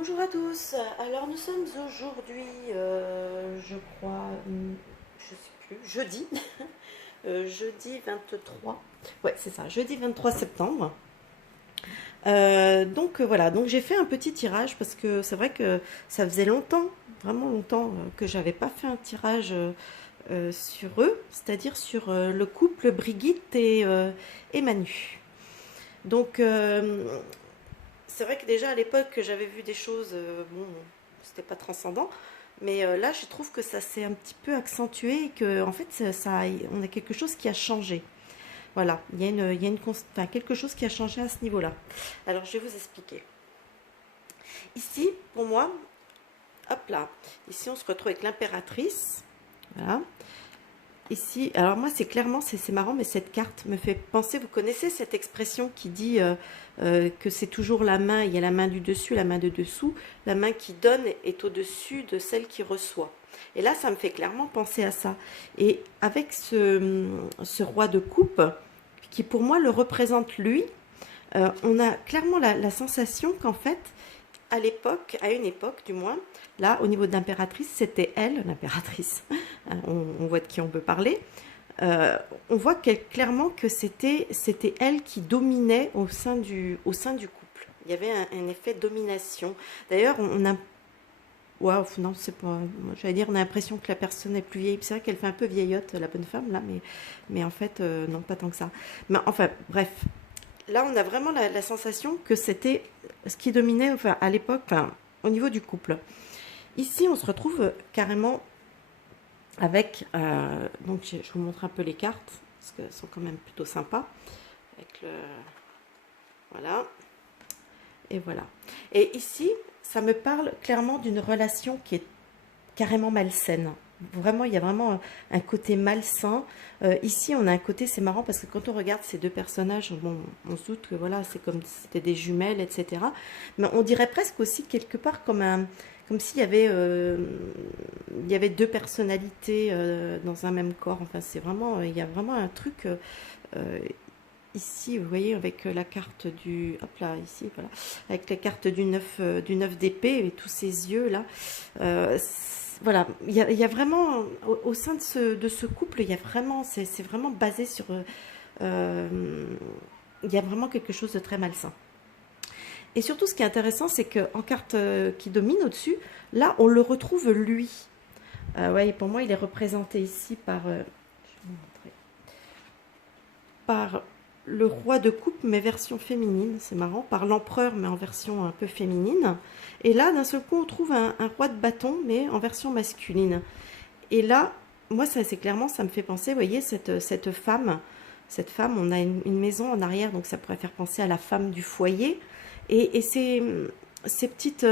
Bonjour à tous. Alors nous sommes aujourd'hui, je crois, je sais plus, jeudi, jeudi 23. Ouais, c'est ça, jeudi 23 septembre. Voilà, donc j'ai fait un petit tirage parce que c'est vrai que ça faisait longtemps, vraiment longtemps, que j'avais pas fait un tirage sur eux, c'est-à-dire sur le couple Brigitte et Manu. Donc c'est vrai que déjà à l'époque j'avais vu des choses, bon, c'était pas transcendant, mais là je trouve que ça s'est un petit peu accentué et que en fait on a quelque chose qui a changé. Voilà, enfin, quelque chose qui a changé à ce niveau-là. Alors je vais vous expliquer. Ici, pour moi, hop là, ici on se retrouve avec l'impératrice. Voilà. Ici, alors moi c'est clairement, c'est marrant, mais cette carte me fait penser, vous connaissez cette expression qui dit que c'est toujours la main, il y a la main du dessus, la main de dessous, la main qui donne est au-dessus de celle qui reçoit. Et là, ça me fait clairement penser à ça. Et avec ce roi de coupe, qui pour moi le représente lui, on a clairement la sensation qu'en fait, à l'époque, à une époque du moins, là au niveau d'impératrice, c'était elle, l'impératrice, on voit de qui on peut parler, on voit clairement que c'était elle qui dominait au sein du couple. Il y avait un effet domination. D'ailleurs, on a... Wow, non, c'est pas... J'allais dire, on a l'impression que la personne est plus vieille. C'est vrai qu'elle fait un peu vieillotte, la bonne femme, là, mais en fait, non, pas tant que ça. Mais enfin, bref. Là, on a vraiment la sensation que c'était ce qui dominait, enfin, à l'époque, enfin, au niveau du couple. Ici, on se retrouve carrément avec, donc je vous montre un peu les cartes, parce qu'elles sont quand même plutôt sympas. Avec le, voilà. Et voilà. Et ici, ça me parle clairement d'une relation qui est carrément malsaine. Vraiment, il y a vraiment un côté malsain. Ici, on a un côté, c'est marrant parce que quand on regarde ces deux personnages, bon, on se doute que voilà, c'est comme si c'était des jumelles, etc. Mais on dirait presque aussi quelque part comme s'il y avait deux personnalités dans un même corps. Enfin, c'est vraiment, il y a vraiment un truc ici, vous voyez, avec la carte du, hop là, ici, voilà, avec la carte du 9 d'épée et tous ces yeux là. Voilà, il y a vraiment, au sein de ce couple, il y a vraiment, c'est vraiment basé sur, il y a vraiment quelque chose de très malsain. Et surtout, ce qui est intéressant, c'est qu'en carte qui domine au-dessus, là, on le retrouve lui. Ouais, pour moi, il est représenté ici par, je vais vous montrer, par le roi de coupe, mais version féminine, c'est marrant, par l'empereur, mais en version un peu féminine. Et là, d'un seul coup, on trouve un roi de bâton, mais en version masculine. Et là, moi, ça, c'est clairement, ça me fait penser, vous voyez, cette femme, on a une maison en arrière, donc ça pourrait faire penser à la femme du foyer. Et ces petites...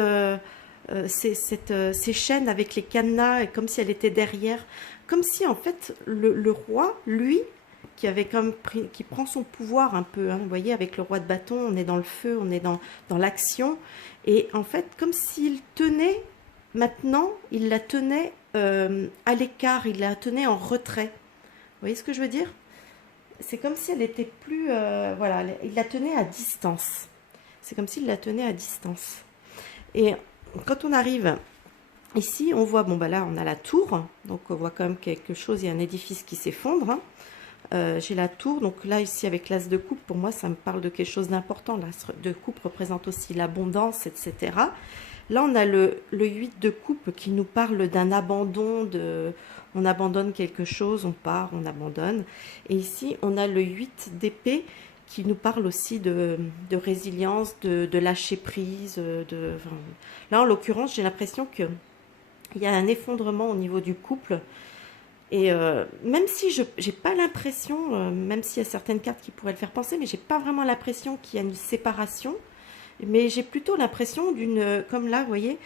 ces chaînes avec les cadenas, comme si elle était derrière, comme si en fait le roi, lui, qui prend son pouvoir un peu, hein, vous voyez, avec le roi de bâton, on est dans le feu, on est dans l'action, et en fait, comme s'il tenait, maintenant, il la tenait à l'écart, il la tenait en retrait. Vous voyez ce que je veux dire? C'est comme si elle était plus, voilà, il la tenait à distance. C'est comme s'il la tenait à distance. Et quand on arrive ici, on voit, bon bah là, on a la tour, donc on voit quand même quelque chose, il y a un édifice qui s'effondre, hein. J'ai la tour, donc là ici avec l'as de coupe, pour moi ça me parle de quelque chose d'important. L'as de coupe représente aussi l'abondance, etc. Là on a le 8 de coupe qui nous parle d'un abandon, on abandonne quelque chose, on part, on abandonne. Et ici on a le 8 d'épée qui nous parle aussi de résilience, de lâcher prise. Enfin, là en l'occurrence j'ai l'impression qu'il y a un effondrement au niveau du couple. Et même si je n'ai pas l'impression, même s'il y a certaines cartes qui pourraient le faire penser, mais j'ai pas vraiment l'impression qu'il y a une séparation, mais j'ai plutôt l'impression d'une, comme là, vous voyez,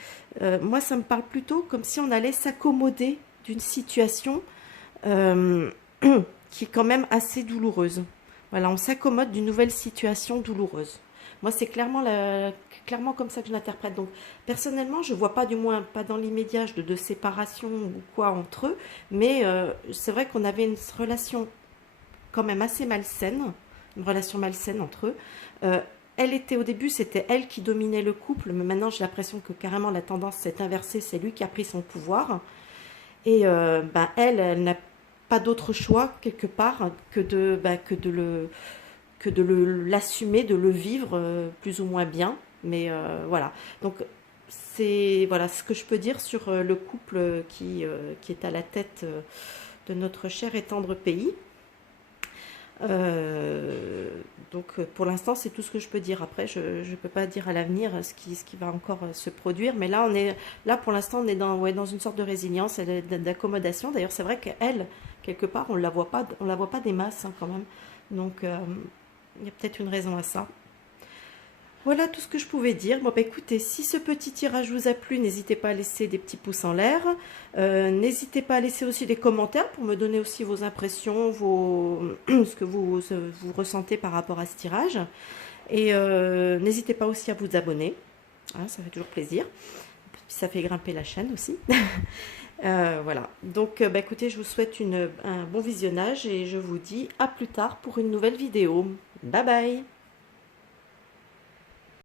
moi ça me parle plutôt comme si on allait s'accommoder d'une situation qui est quand même assez douloureuse. Voilà, on s'accommode d'une nouvelle situation douloureuse. Moi, c'est clairement comme ça que je l'interprète. Donc, personnellement, je ne vois pas, du moins pas dans l'immédiat, de séparation ou quoi entre eux, mais c'est vrai qu'on avait une relation quand même assez malsaine, une relation malsaine entre eux. elle était au début, c'était elle qui dominait le couple, mais maintenant j'ai l'impression que carrément la tendance s'est inversée, c'est lui qui a pris son pouvoir. Et ben, elle n'a pas d'autre choix quelque part que de l'assumer, de le vivre plus ou moins bien. Mais voilà. Donc c'est voilà ce que je peux dire sur le couple qui est à la tête de notre cher et tendre pays. Donc pour l'instant c'est tout ce que je peux dire. Après je ne peux pas dire à l'avenir ce qui va encore se produire, mais là pour l'instant on est dans, ouais, dans une sorte de résilience et d'accommodation. D'ailleurs c'est vrai qu'elle, quelque part, on la voit pas des masses hein, quand même. Donc il y a peut-être une raison à ça. Voilà tout ce que je pouvais dire. Bon, bah, écoutez, si ce petit tirage vous a plu, n'hésitez pas à laisser des petits pouces en l'air. N'hésitez pas à laisser aussi des commentaires pour me donner aussi vos impressions, ce que vous ressentez par rapport à ce tirage. Et n'hésitez pas aussi à vous abonner. Hein, ça fait toujours plaisir. Ça fait grimper la chaîne aussi. Voilà. Donc, bah, écoutez, je vous souhaite un bon visionnage et je vous dis à plus tard pour une nouvelle vidéo. Bye bye!